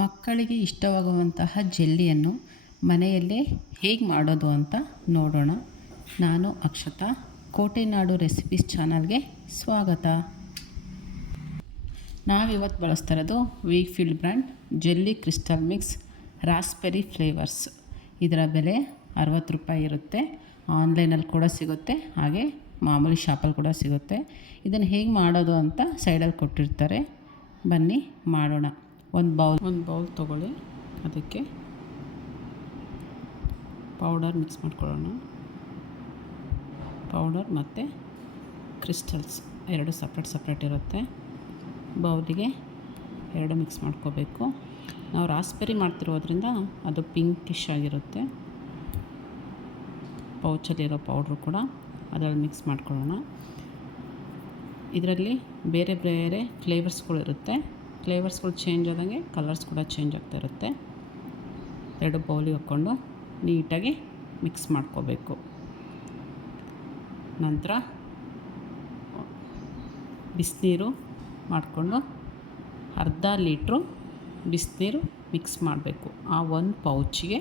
ಮಕ್ಕಳಿಗೆ ಇಷ್ಟವಾಗುವಂತಹ ಜೆಲ್ಲಿಯನ್ನು ಮನೆಯಲ್ಲೇ ಹೇಗೆ ಮಾಡೋದು ಅಂತ ನೋಡೋಣ. ನಾನು ಅಕ್ಷತಾ, ಕೋಟೆನಾಡು ರೆಸಿಪೀಸ್ ಚಾನಲ್ಗೆ ಸ್ವಾಗತ. ನಾವಿವತ್ತು ಬಳಸ್ತಾ ಇರೋದು Weikfield brand jelly crystal mix raspberry flavours. ಇದರ ಬೆಲೆ 60 ರೂಪಾಯಿ ಇರುತ್ತೆ. ಆನ್ಲೈನಲ್ಲಿ ಕೂಡ ಸಿಗುತ್ತೆ, ಹಾಗೆ ಮಾಮೂಲಿ ಶಾಪಲ್ಲಿ ಕೂಡ ಸಿಗುತ್ತೆ. ಇದನ್ನು ಹೇಗೆ ಮಾಡೋದು ಅಂತ ಸೈಡಲ್ಲಿ ಕೊಟ್ಟಿರ್ತಾರೆ. ಬನ್ನಿ ಮಾಡೋಣ. ಒಂದು ಬೌಲ್ ತೊಗೊಳ್ಳಿ. ಅದಕ್ಕೆ ಪೌಡರ್ ಮಿಕ್ಸ್ ಮಾಡ್ಕೊಳ್ಳೋಣ. ಪೌಡರ್ ಮತ್ತು ಕ್ರಿಸ್ಟಲ್ಸ್ ಎರಡು ಸಪ್ರೇಟ್ ಇರುತ್ತೆ. ಬೌಲಿಗೆ ಎರಡು ಮಿಕ್ಸ್ ಮಾಡ್ಕೋಬೇಕು. ನಾವು ರಾಸ್ಬೆರಿ ಮಾಡ್ತಿರೋದ್ರಿಂದ ಅದು ಪಿಂಕಿಶ್ ಆಗಿರುತ್ತೆ. ಪೌಚಲ್ಲಿರೋ ಪೌಡ್ರು ಕೂಡ ಅದರಲ್ಲಿ ಮಿಕ್ಸ್ ಮಾಡ್ಕೊಳ್ಳೋಣ. ಇದರಲ್ಲಿ ಬೇರೆ ಬೇರೆ ಫ್ಲೇವರ್ಸ್ಗಳಿರುತ್ತೆ. ಫ್ಲೇವರ್ಸ್ಗಳು ಚೇಂಜ್ ಆದಂಗೆ ಕಲರ್ಸ್ ಕೂಡ ಚೇಂಜ್ ಆಗ್ತಾ ಇರುತ್ತೆ. ಎರಡು ಬೌಲಿಗೆ ಹಾಕ್ಕೊಂಡು ನೀಟಾಗಿ ಮಿಕ್ಸ್ ಮಾಡ್ಕೋಬೇಕು. ನಂತರ ಬಿಸಿನೀರು ಮಾಡಿಕೊಂಡು ಅರ್ಧ ಲೀಟ್ರು ಬಿಸಿನೀರು ಮಿಕ್ಸ್ ಮಾಡಬೇಕು. ಆ ಒಂದು ಪೌಚಿಗೆ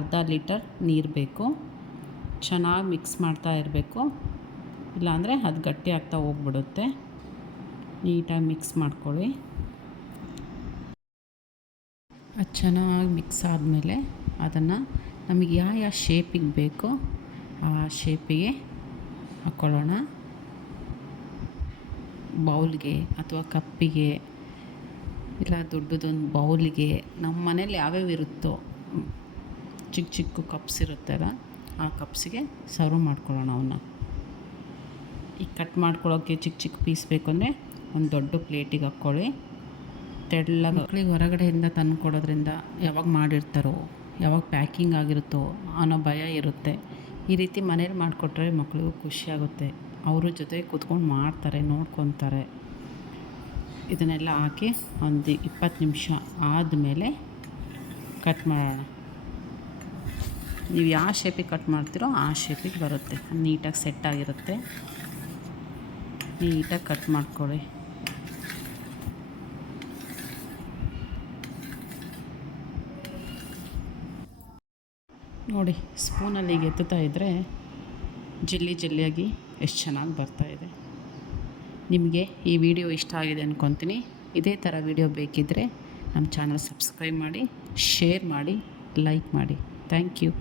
ಅರ್ಧ ಲೀಟರ್ ನೀರು ಬೇಕು. ಚೆನ್ನಾಗಿ ಮಿಕ್ಸ್ ಮಾಡ್ತಾ ಇರಬೇಕು, ಇಲ್ಲಾಂದರೆ ಅದು ಗಟ್ಟಿ ಆಗ್ತಾ ಹೋಗ್ಬಿಡುತ್ತೆ. ನೀಟಾಗಿ ಮಿಕ್ಸ್ ಮಾಡ್ಕೊಳ್ಳಿ. ಅದು ಚೆನ್ನಾಗಿ ಮಿಕ್ಸ್ ಆದಮೇಲೆ ಅದನ್ನು ನಮಗೆ ಯಾವ ಶೇಪಿಗೆ ಬೇಕೋ ಆ ಶೇಪಿಗೆ ಹಾಕ್ಕೊಳ್ಳೋಣ. ಬೌಲ್ಗೆ ಅಥವಾ ಕಪ್ಪಿಗೆ, ಇಲ್ಲ ದೊಡ್ಡದೊಂದು ಬೌಲಿಗೆ, ನಮ್ಮ ಮನೇಲಿ ಯಾವ್ಯಾವ ಇರುತ್ತೋ ಚಿಕ್ಕ ಕಪ್ಸ್ ಇರುತ್ತಲ್ಲ, ಆ ಕಪ್ಸಿಗೆ ಸರ್ವ್ ಮಾಡ್ಕೊಳ್ಳೋಣ. ಅವನ್ನ ಈಗ ಕಟ್ ಮಾಡ್ಕೊಳ್ಳೋಕ್ಕೆ ಚಿಕ್ಕ ಪೀಸ್ ಬೇಕು ಅಂದರೆ ಒಂದು ದೊಡ್ಡ ಪ್ಲೇಟಿಗೆ ಹಾಕ್ಕೊಳ್ಳಿ. ತೆಳ್ಳಗೆ ಮಕ್ಕಳಿಗೆ ಹೊರಗಡೆಯಿಂದ ತಂದು ಕೊಡೋದ್ರಿಂದ ಯಾವಾಗ ಮಾಡಿರ್ತಾರೋ, ಯಾವಾಗ ಪ್ಯಾಕಿಂಗ್ ಆಗಿರುತ್ತೋ ಅನ್ನೋ ಭಯ ಇರುತ್ತೆ. ಈ ರೀತಿ ಮನೇಲಿ ಮಾಡಿಕೊಟ್ರೆ ಮಕ್ಕಳಿಗೂ ಖುಷಿಯಾಗುತ್ತೆ. ಅವ್ರ ಜೊತೆ ಕೂತ್ಕೊಂಡು ಮಾಡ್ತಾರೆ, ನೋಡ್ಕೊತಾರೆ. ಇದನ್ನೆಲ್ಲ ಹಾಕಿ ಒಂದು 20 ನಿಮಿಷ ಆದಮೇಲೆ ಕಟ್ ಮಾಡೋಣ. ನೀವು ಯಾವ ಶೇಪಿಗೆ ಕಟ್ ಮಾಡ್ತೀರೋ ಆ ಶೇಪಿಗೆ ಬರುತ್ತೆ. ನೀಟಾಗಿ ಸೆಟ್ ಆಗಿರುತ್ತೆ. ನೀಟಾಗಿ ಕಟ್ ಮಾಡ್ಕೊಳ್ಳಿ. ನೋಡಿ, ಸ್ಪೂನಲ್ಲಿ ಈಗ ಎತ್ತುತ್ತಾ ಇದ್ದರೆ ಜೆಲ್ಲಿಯಾಗಿ ಎಷ್ಟು ಚೆನ್ನಾಗಿ ಬರ್ತಾಯಿದೆ. ನಿಮಗೆ ಈ ವಿಡಿಯೋ ಇಷ್ಟ ಆಗಿದೆ ಅಂದ್ಕೊತೀನಿ. ಇದೇ ಥರ ವಿಡಿಯೋ ಬೇಕಿದ್ದರೆ ನಮ್ಮ ಚಾನಲ್ ಸಬ್ಸ್ಕ್ರೈಬ್ ಮಾಡಿ, ಶೇರ್ ಮಾಡಿ, ಲೈಕ್ ಮಾಡಿ. Thank you.